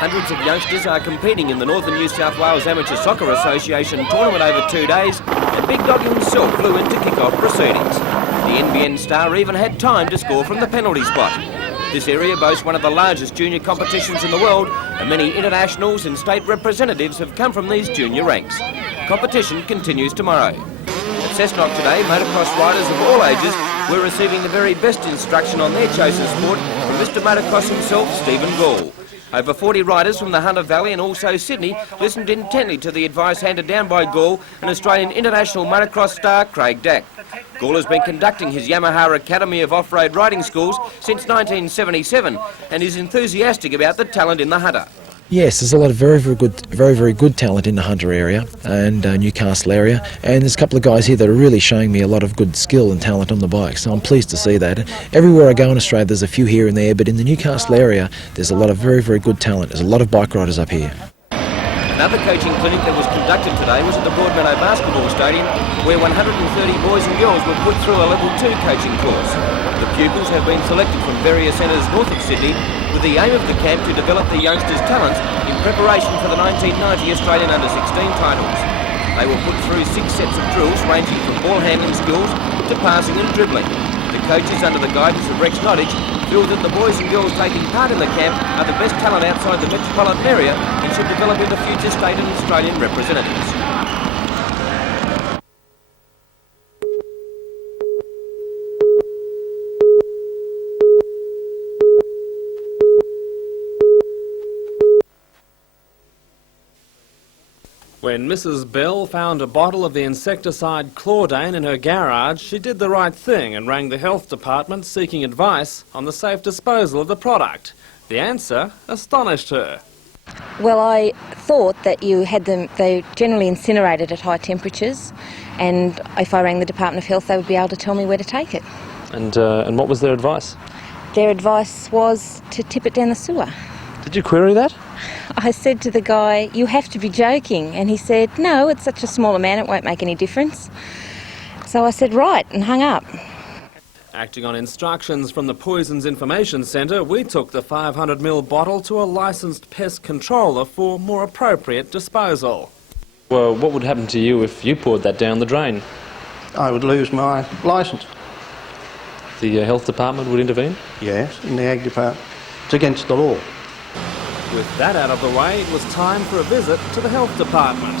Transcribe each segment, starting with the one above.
Hundreds of youngsters are competing in the Northern New South Wales Amateur Soccer Association tournament over 2 days, and Big Dog himself flew in to kick off proceedings. The NBN star even had time to score from the penalty spot. This area boasts one of the largest junior competitions in the world, and many internationals and state representatives have come from these junior ranks. Competition continues tomorrow. At Cessnock today, motocross riders of all ages were receiving the very best instruction on their chosen sport from Mr Motocross himself, Stephen Gall. Over 40 riders from the Hunter Valley and also Sydney listened intently to the advice handed down by Gall and Australian international motocross star Craig Dack. Gall has been conducting his Yamaha Academy of Off-Road Riding Schools since 1977 and is enthusiastic about the talent in the Hunter. Yes, there's a lot of very good talent in the Hunter area and Newcastle area, and there's a couple of guys here that are really showing me a lot of good skill and talent on the bike, so I'm pleased to see that. Everywhere I go in Australia there's a few here and there, but in the Newcastle area there's a lot of very good talent. There's a lot of bike riders up here. Another coaching clinic that was conducted today was at the Broadmeadow Basketball Stadium, where 130 boys and girls were put through a Level 2 coaching course. The pupils have been selected from various centres north of Sydney, with the aim of the camp to develop the youngsters' talents in preparation for the 1990 Australian Under-16 titles. They were put through 6 sets of drills ranging from ball handling skills to passing and dribbling. The coaches, under the guidance of Rex Nottage, feel that the boys and girls taking part in the camp are the best talent outside the metropolitan area and should develop into future state and Australian representatives. When Mrs. Bell found a bottle of the insecticide Chlordane in her garage, she did the right thing and rang the health department seeking advice on the safe disposal of the product. The answer astonished her. Well, I thought that they generally incinerated at high temperatures, and if I rang the Department of Health they would be able to tell me where to take it. And what was their advice? Their advice was to tip it down the sewer. Did you query that? I said to the guy, "You have to be joking," and he said, "No, it's such a small amount, it won't make any difference." So I said, "Right," and hung up. Acting on instructions from the Poisons Information Centre, we took the 500ml bottle to a licensed pest controller for more appropriate disposal. Well, what would happen to you if you poured that down the drain? I would lose my licence. The health department would intervene? Yes, in the Ag department. It's against the law. With that out of the way, it was time for a visit to the health department.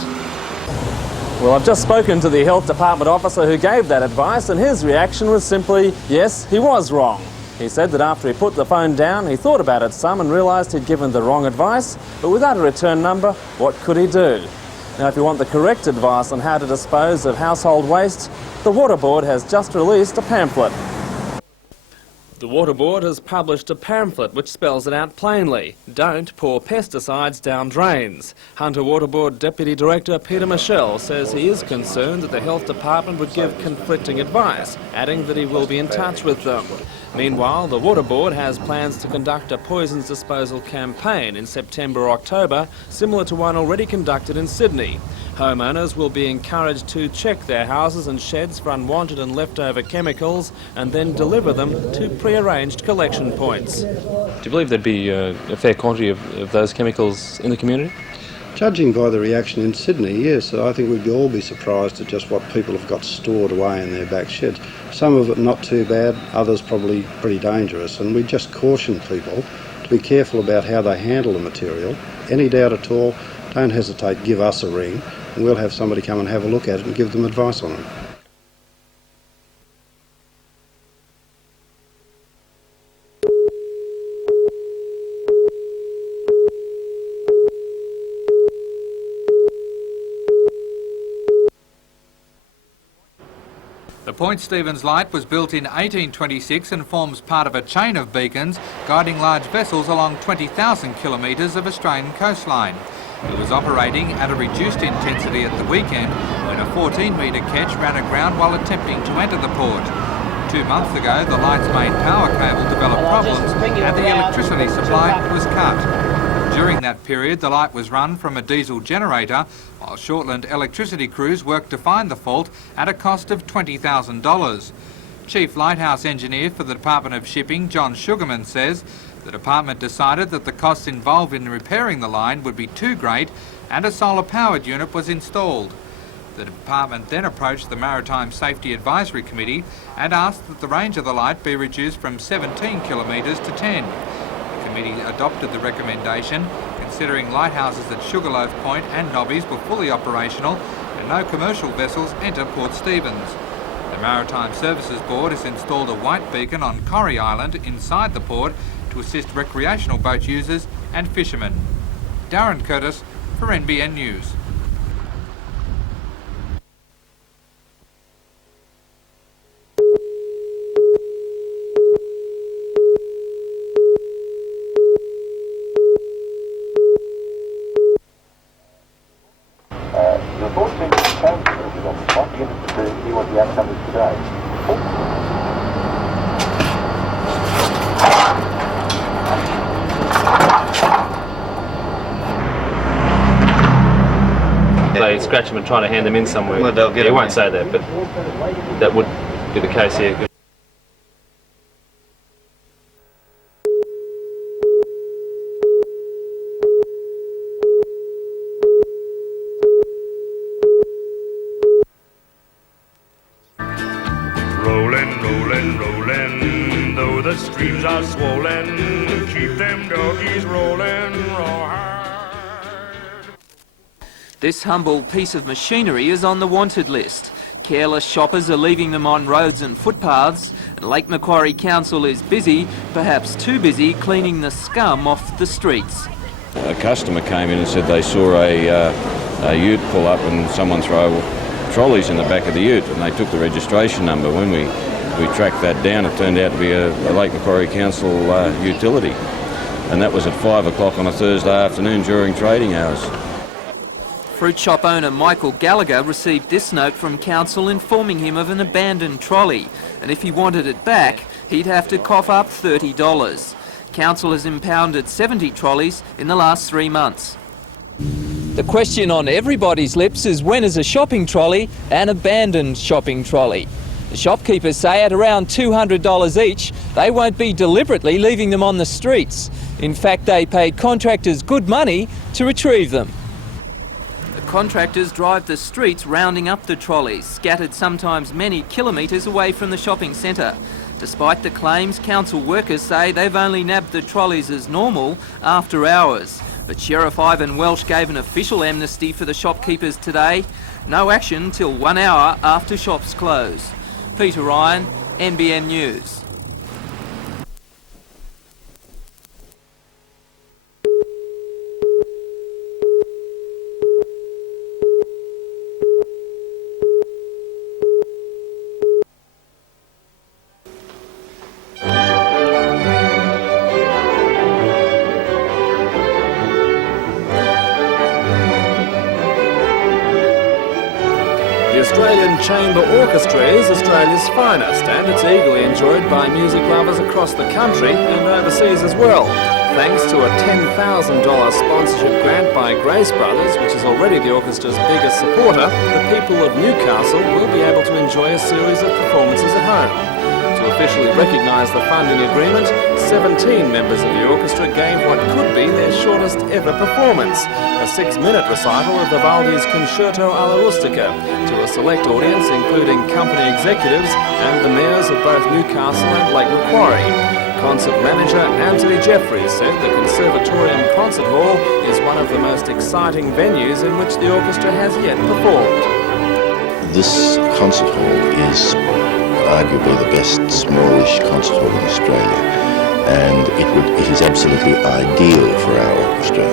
Well, I've just spoken to the health department officer who gave that advice, and his reaction was simply, yes, he was wrong. He said that after he put the phone down, he thought about it some and realised he'd given the wrong advice, but without a return number, what could he do? Now, if you want the correct advice on how to dispose of household waste, the Water Board has just released a pamphlet. The Water Board has published a pamphlet which spells it out plainly. Don't pour pesticides down drains. Hunter Water Board Deputy Director Peter Michelle says he is concerned that the Health Department would give conflicting advice, adding that he will be in touch with them. Meanwhile, the Water Board has plans to conduct a poisons disposal campaign in September or October, similar to one already conducted in Sydney. Homeowners will be encouraged to check their houses and sheds for unwanted and leftover chemicals and then deliver them to pre-arranged collection points. Do you believe there'd be a fair quantity of those chemicals in the community? Judging by the reaction in Sydney, yes, I think we'd all be surprised at just what people have got stored away in their back sheds. Some of it not too bad, others probably pretty dangerous, and we just caution people to be careful about how they handle the material. Any doubt at all, don't hesitate, give us a ring, and we'll have somebody come and have a look at it and give them advice on it. The Point Stevens Light was built in 1826 and forms part of a chain of beacons guiding large vessels along 20,000 kilometres of Australian coastline. It was operating at a reduced intensity at the weekend when a 14-metre ketch ran aground while attempting to enter the port. 2 months ago, the light's main power cable developed problems and the electricity supply was cut. During that period, the light was run from a diesel generator, while Shortland electricity crews worked to find the fault at a cost of $20,000. Chief Lighthouse Engineer for the Department of Shipping, John Sugarman, says The department decided that the costs involved in repairing the line would be too great and a solar-powered unit was installed. The department then approached the Maritime Safety Advisory Committee and asked that the range of the light be reduced from 17 kilometres to 10. The committee adopted the recommendation, considering lighthouses at Sugarloaf Point and Nobbies were fully operational and no commercial vessels enter Port Stephens. The Maritime Services Board has installed a white beacon on Corrie Island inside the port to assist recreational boat users and fishermen. Darren Curtis for NBN News. The board seems to change a little bit on the spot. Be interested to see what the outcome is today. They scratch them and try to hand them in somewhere. Well, they'll get He them won't in. say that, but that would be the case here. Rolling, rolling, rolling, though the streams are swollen, keep them doggies rolling, roll hard. This humble piece of machinery is on the wanted list. Careless shoppers are leaving them on roads and footpaths, and Lake Macquarie Council is busy, perhaps too busy, cleaning the scum off the streets. A customer came in and said they saw a ute pull up and someone throw trolleys in the back of the ute, and they took the registration number. When we tracked that down, it turned out to be a Lake Macquarie Council utility, and that was at 5 o'clock on a Thursday afternoon during trading hours. Fruit shop owner Michael Gallagher received this note from council informing him of an abandoned trolley, and if he wanted it back, he'd have to cough up $30. Council has impounded 70 trolleys in the last 3 months. The question on everybody's lips is, when is a shopping trolley an abandoned shopping trolley? The shopkeepers say at around $200 each, they won't be deliberately leaving them on the streets. In fact, they paid contractors good money to retrieve them. The contractors drive the streets rounding up the trolleys, scattered sometimes many kilometres away from the shopping centre. Despite the claims, council workers say they've only nabbed the trolleys as normal after hours. But Sheriff Ivan Welsh gave an official amnesty for the shopkeepers today. No action till 1 hour after shops close. Peter Ryan, NBN News. The Australian Chamber Orchestra is Australia's finest, and it's eagerly enjoyed by music lovers across the country and overseas as well. Thanks to a $10,000 sponsorship grant by Grace Brothers, which is already the orchestra's biggest supporter, the people of Newcastle will be able to enjoy a series of performances at home. To officially recognise the funding agreement, 17 members of the orchestra gave what could be their shortest ever performance, a 6-minute recital of Vivaldi's Concerto alla Rustica, to a select audience including company executives and the mayors of both Newcastle and Lake Macquarie. Concert manager Anthony Jeffries said the Conservatorium Concert Hall is one of the most exciting venues in which the orchestra has yet performed. This concert hall is arguably the best smallish concert hall in Australia, and it is absolutely ideal for our orchestra.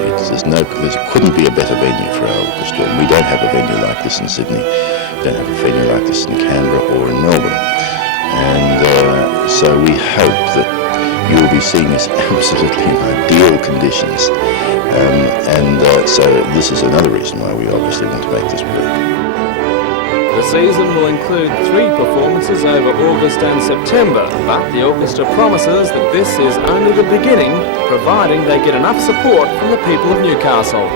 There couldn't be a better venue for our orchestra. We don't have a venue like this in Sydney, we don't have a venue like this in Canberra or in Melbourne, and so we hope that you will be seeing us absolutely in ideal conditions, so this is another reason why we obviously want to make this work. The season will include 3 performances over August and September, but the orchestra promises that this is only the beginning, providing they get enough support from the people of Newcastle.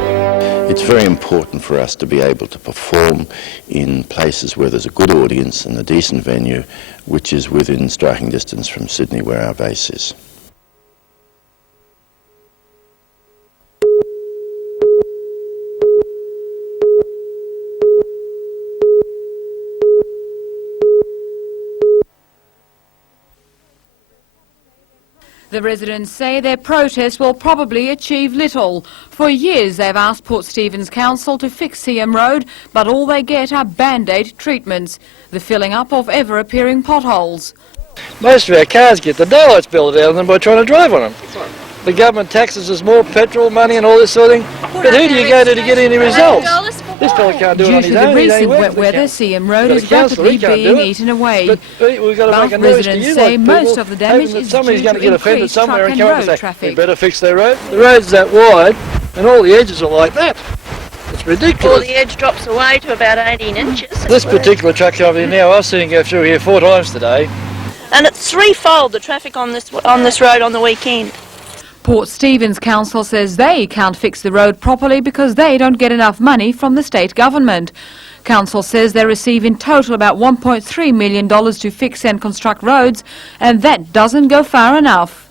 It's very important for us to be able to perform in places where there's a good audience and a decent venue, which is within striking distance from Sydney, where our base is. The residents say their protest will probably achieve little. For years they've asked Port Stephens Council to fix CM Road, but all they get are band-aid treatments, the filling up of ever-appearing potholes. Most of our cars get the daylights belted out of them by trying to drive on them. The government taxes us more petrol money and all this sort of thing, but who do you go to get any results? This fella can't do it on his own. Due to the recent wet weather, CM Road is rapidly being eaten away. But we've got to make a noise to residents you say like most people, of the damage is somebody's due going to to get offended increased somewhere truck and and come up and road say, traffic. we better fix their road. The road's that wide and all the edges are like that. It's ridiculous. Or the edge drops away to about 18 inches. This particular truck over here now, I've seen go through here 4 times today. And it's threefold the traffic on this road on the weekend. Port Stephens Council says they can't fix the road properly because they don't get enough money from the state government. Council says they receive in total about $1.3 million to fix and construct roads, and that doesn't go far enough.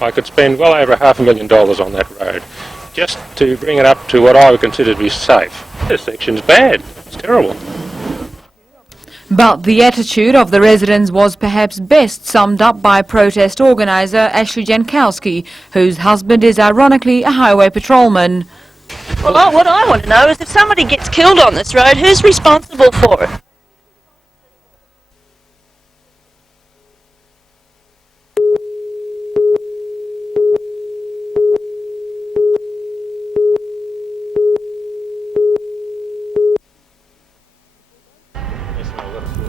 I could spend well over $500,000 on that road just to bring it up to what I would consider to be safe. This section's bad. It's terrible. But the attitude of the residents was perhaps best summed up by protest organiser Ashley Jankowski, whose husband is ironically a highway patrolman. Well, what I want to know is if somebody gets killed on this road, who's responsible for it?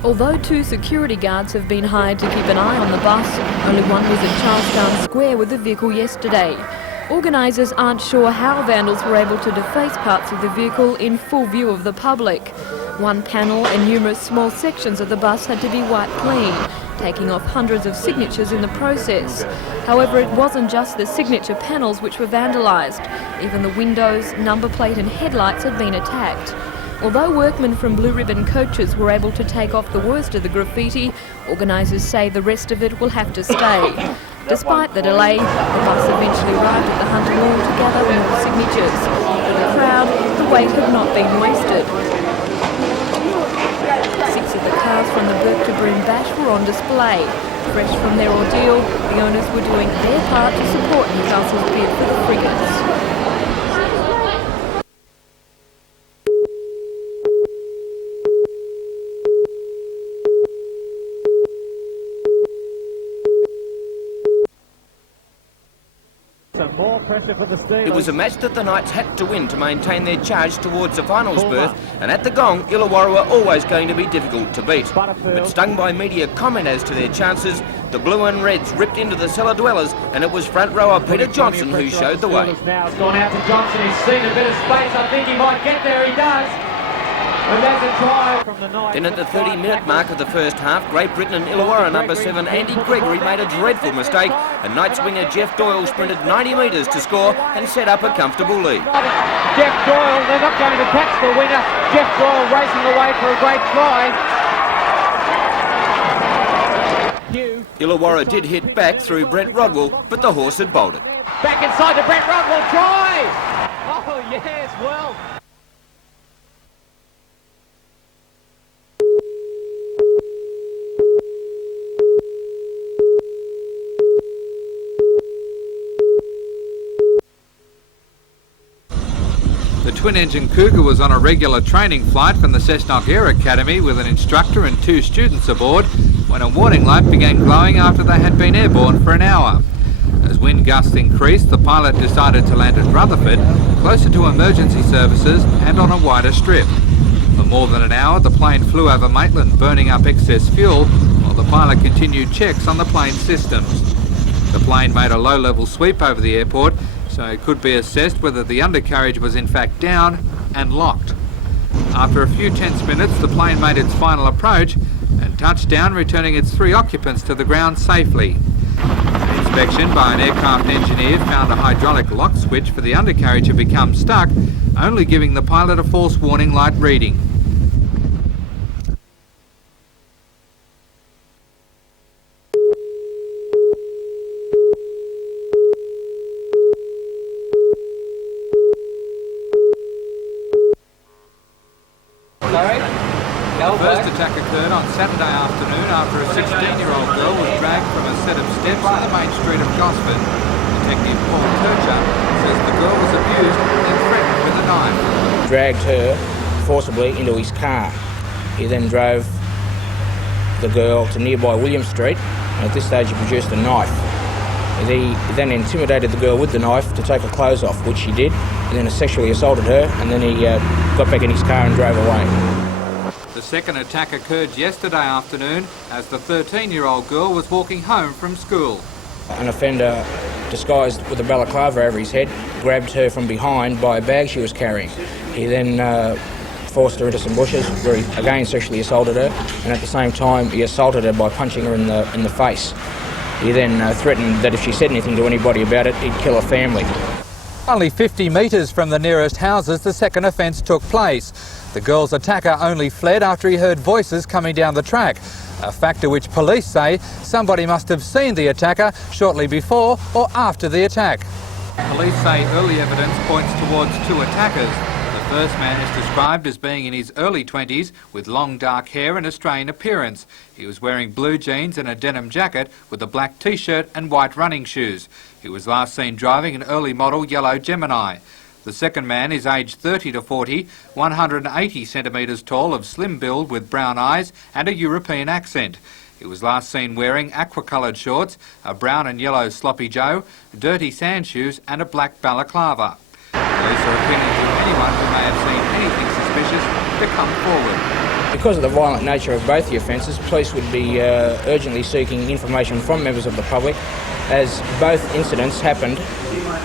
Although 2 security guards have been hired to keep an eye on the bus, only one was in Charlestown Square with the vehicle yesterday. Organisers aren't sure how vandals were able to deface parts of the vehicle in full view of the public. One panel and numerous small sections of the bus had to be wiped clean, taking off hundreds of signatures in the process. However, it wasn't just the signature panels which were vandalised. Even the windows, number plate and headlights had been attacked. Although workmen from Blue Ribbon coaches were able to take off the worst of the graffiti, organisers say the rest of it will have to stay. Despite the delay, the bus eventually arrived at the Hunter Lawn to gather more signatures. For the crowd, the wait had not been wasted. 6 of the cars from the Burke to Broome Bash were on display. Fresh from their ordeal, the owners were doing their part to support Newcastle's bid for the frigates. It was a match that the Knights had to win to maintain their charge towards the finals berth, and at the gong, Illawarra were always going to be difficult to beat. But stung by media comment as to their chances, the Blue and Reds ripped into the cellar dwellers, and it was front rower Peter Johnson who showed the way. Now it's gone out to Johnson, he's seen a bit of space, I think he might get there, he does. And there's a try from the Knights. Then at the 30-minute mark of the first half, Great Britain and Illawarra number 7 Andy Gregory made a dreadful mistake, and Knights winger Jeff Doyle sprinted 90 metres to score and set up a comfortable lead. Jeff Doyle, they're not going to catch the winner. Jeff Doyle racing away for a great try. Illawarra did hit back through Brent Rodwell, but the horse had bolted. Back inside the Brent Rodwell try! Oh yes, well. The twin-engine Cougar was on a regular training flight from the Cessnock Air Academy with an instructor and 2 students aboard when a warning light began glowing after they had been airborne for an hour. As wind gusts increased, the pilot decided to land at Rutherford, closer to emergency services and on a wider strip. For more than an hour, the plane flew over Maitland, burning up excess fuel, while the pilot continued checks on the plane's systems. The plane made a low-level sweep over the airport, so it could be assessed whether the undercarriage was in fact down and locked. After a few tense minutes, the plane made its final approach and touched down, returning its 3 occupants to the ground safely. Inspection by an aircraft engineer found a hydraulic lock switch for the undercarriage had become stuck, only giving the pilot a false warning light reading. The first attack occurred on Saturday afternoon after a 16-year-old girl was dragged from a set of steps on the main street of Gosford. Detective Paul Turcher says the girl was abused and threatened with a knife. Dragged her forcibly into his car. He then drove the girl to nearby William Street, and at this stage he produced a knife. He then intimidated the girl with the knife to take her clothes off, which she did, and then sexually assaulted her, and then he got back in his car and drove away. The second attack occurred yesterday afternoon as the 13-year-old girl was walking home from school. An offender, disguised with a balaclava over his head, grabbed her from behind by a bag she was carrying. He then forced her into some bushes where he again sexually assaulted her, and at the same time he assaulted her by punching her in the face. He then threatened that if she said anything to anybody about it, he'd kill her family. Only 50 metres from the nearest houses, the second offence took place. The girl's attacker only fled after he heard voices coming down the track, a factor which police say somebody must have seen the attacker shortly before or after the attack. Police say early evidence points towards two attackers. The first man is described as being in his early 20s with long dark hair and Australian appearance. He was wearing blue jeans and a denim jacket with a black t-shirt and white running shoes. He was last seen driving an early model yellow Gemini. The second man is aged 30 to 40, 180 centimetres tall, of slim build with brown eyes and a European accent. He was last seen wearing aqua-coloured shorts, a brown and yellow sloppy joe, dirty sand shoes and a black balaclava. Police are appealing to anyone who may have seen anything suspicious to come forward. Because of the violent nature of both the offences, police would be urgently seeking information from members of the public, as both incidents happened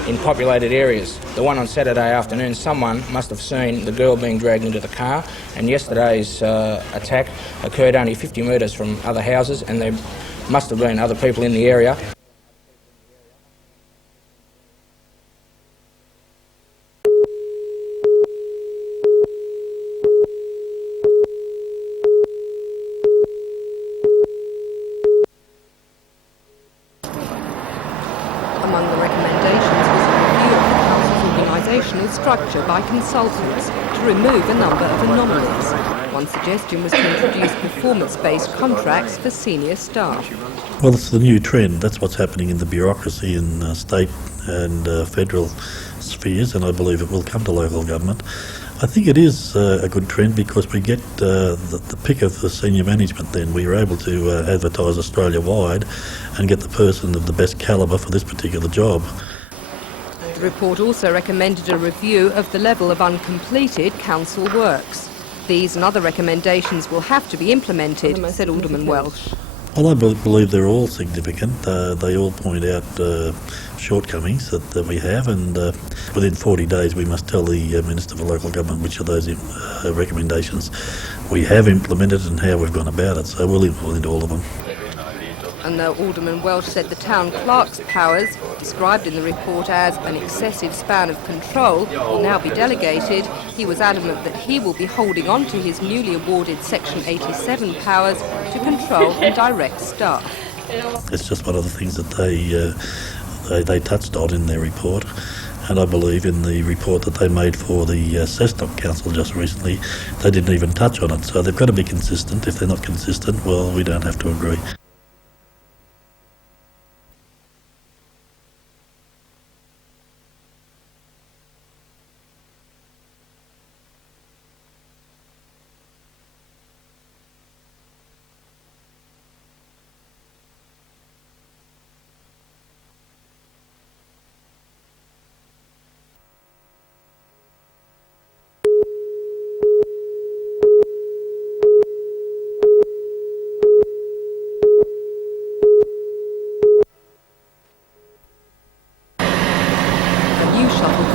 in populated areas. The one on Saturday afternoon, someone must have seen the girl being dragged into the car, and yesterday's attack occurred only 50 metres from other houses, and there must have been other people in the area. Structure by consultants to remove a number of anomalies. One suggestion was to introduce performance-based contracts for senior staff. Well, it's the new trend. That's what's happening in the bureaucracy in state and federal spheres, and I believe it will come to local government. I think it is a good trend because we get the pick of the senior management then. We are able to advertise Australia-wide and get the person of the best calibre for this particular job. The report also recommended a review of the level of uncompleted council works. These and other recommendations will have to be implemented, said Alderman Welsh. Well, I believe they're all significant. They all point out shortcomings that we have, and within 40 days we must tell the Minister for Local Government which of those recommendations we have implemented and how we've gone about it, so we'll implement all of them. And though Alderman Welsh said the town clerk's powers, described in the report as an excessive span of control, will now be delegated, he was adamant that he will be holding on to his newly awarded Section 87 powers to control and direct staff. It's just one of the things that they touched on in their report, and I believe in the report that they made for the Cessnock Council just recently, they didn't even touch on it, so they've got to be consistent. If they're not consistent, well, we don't have to agree.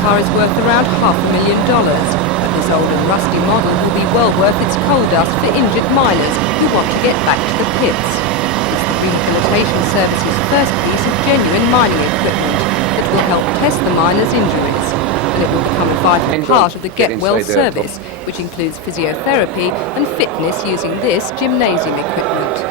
Car is worth around $500,000, but this old and rusty model will be well worth its coal dust for injured miners who want to get back to the pits. It's the Rehabilitation Service's first piece of genuine mining equipment that will help test the miners' injuries, and it will become a vital part of the Get Well service, which includes physiotherapy and fitness using this gymnasium equipment.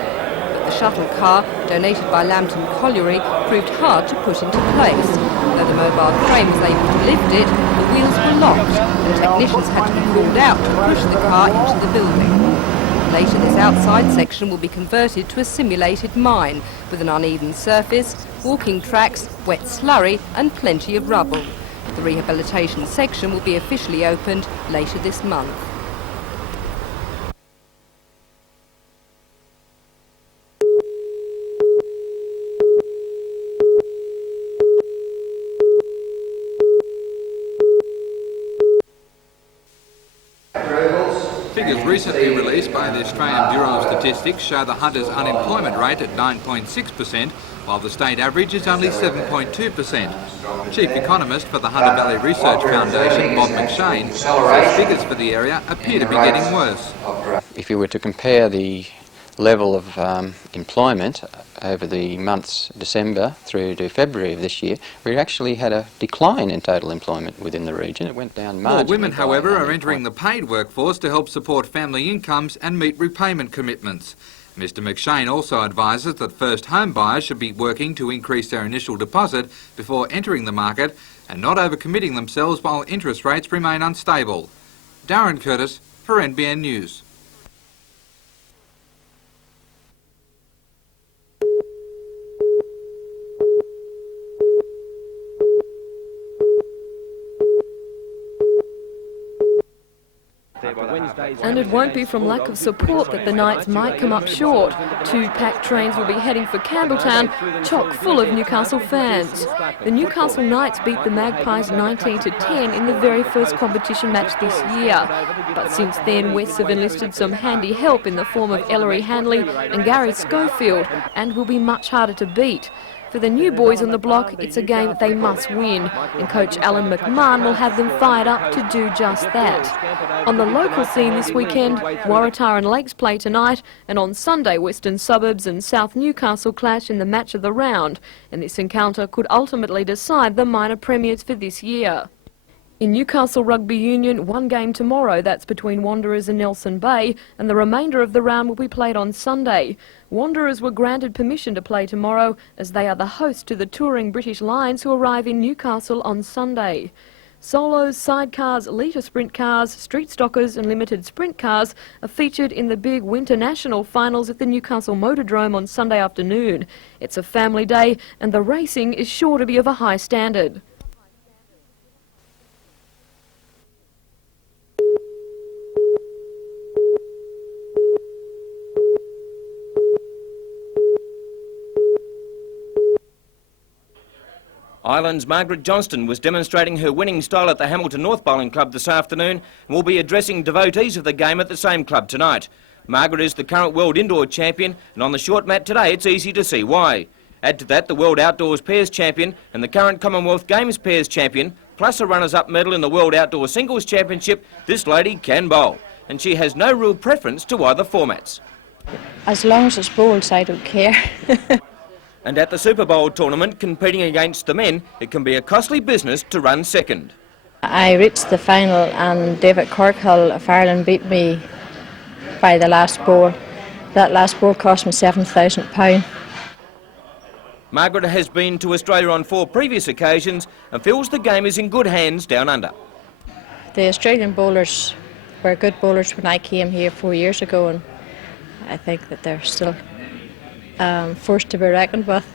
But the shuttle car, donated by Lambton Colliery, proved hard to put into place. Though the mobile crane was able to lift it, the wheels were locked and technicians had to be called out to push the car into the building. Later, this outside section will be converted to a simulated mine with an uneven surface, walking tracks, wet slurry and plenty of rubble. The rehabilitation section will be officially opened later this month. Figures recently released by the Australian Bureau of Statistics show the Hunter's unemployment rate at 9.6%, while the state average is only 7.2%. Chief Economist for the Hunter Valley Research Foundation, Bob McShane, says figures for the area appear to be getting worse. If you were to compare the level of employment over the months December through to February of this year, we actually had a decline in total employment within the region. It went down marginally. More women, however, are entering the paid workforce to help support family incomes and meet repayment commitments. Mr McShane also advises that first home buyers should be working to increase their initial deposit before entering the market and not overcommitting themselves while interest rates remain unstable. Darren Curtis for NBN News. And it won't be from lack of support that the Knights might come up short. 2 packed trains will be heading for Campbelltown, chock full of Newcastle fans. The Newcastle Knights beat the Magpies 19-10 in the very first competition match this year. But since then, Wests have enlisted some handy help in the form of Ellery Hanley and Gary Schofield, and will be much harder to beat. For the new boys on the block, it's a game they must win, and coach Alan McMahon will have them fired up to do just that. On the local scene this weekend, Waratah and Lakes play tonight, and on Sunday, Western Suburbs and South Newcastle clash in the match of the round, and this encounter could ultimately decide the minor premiers for this year. In Newcastle Rugby Union, 1 game tomorrow, that's between Wanderers and Nelson Bay, and the remainder of the round will be played on Sunday. Wanderers were granted permission to play tomorrow as they are the host to the touring British Lions who arrive in Newcastle on Sunday. Solos, sidecars, litre sprint cars, street stockers and limited sprint cars are featured in the big Winter National finals at the Newcastle Motordrome on Sunday afternoon. It's a family day and the racing is sure to be of a high standard. Ireland's Margaret Johnston was demonstrating her winning style at the Hamilton North Bowling Club this afternoon and will be addressing devotees of the game at the same club tonight. Margaret is the current world indoor champion, and on the short mat today it's easy to see why. Add to that the World Outdoors Pairs champion and the current Commonwealth Games Pairs champion, plus a runners-up medal in the World Outdoor Singles Championship, this lady can bowl, and she has no real preference to either formats. As long as it's bowls, I don't care. And at the Super Bowl tournament, competing against the men, it can be a costly business to run second. I reached the final and David Corkhill of Ireland beat me by the last bowl. That last bowl cost me £7,000. Margaret has been to Australia on 4 previous occasions and feels the game is in good hands down under. The Australian bowlers were good bowlers when I came here 4 years ago, and I think that they're still forced to be reckoned with.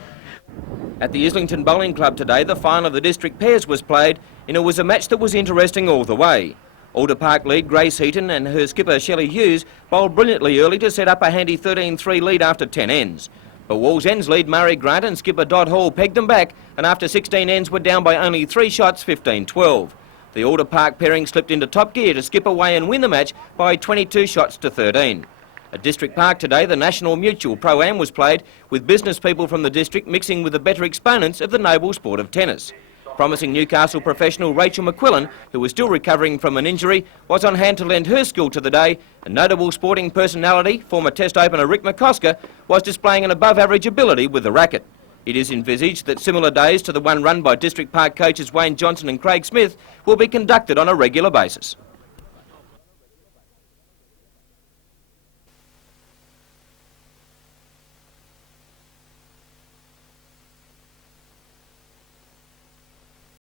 At the Islington Bowling Club today, the final of the district pairs was played, and it was a match that was interesting all the way. Alder Park lead Grace Heaton and her skipper Shelley Hughes bowled brilliantly early to set up a handy 13-3 lead after 10 ends. But Wallsends lead Murray Grant and skipper Dot Hall pegged them back, and after 16 ends were down by only 3 shots, 15-12. The Alder Park pairing slipped into top gear to skip away and win the match by 22 shots to 13. At District Park today, the National Mutual Pro-Am was played, with business people from the district mixing with the better exponents of the noble sport of tennis. Promising Newcastle professional Rachel McQuillan, who was still recovering from an injury, was on hand to lend her skill to the day, and notable sporting personality, former Test opener Rick McCosker, was displaying an above-average ability with the racket. It is envisaged that similar days to the one run by District Park coaches Wayne Johnson and Craig Smith will be conducted on a regular basis.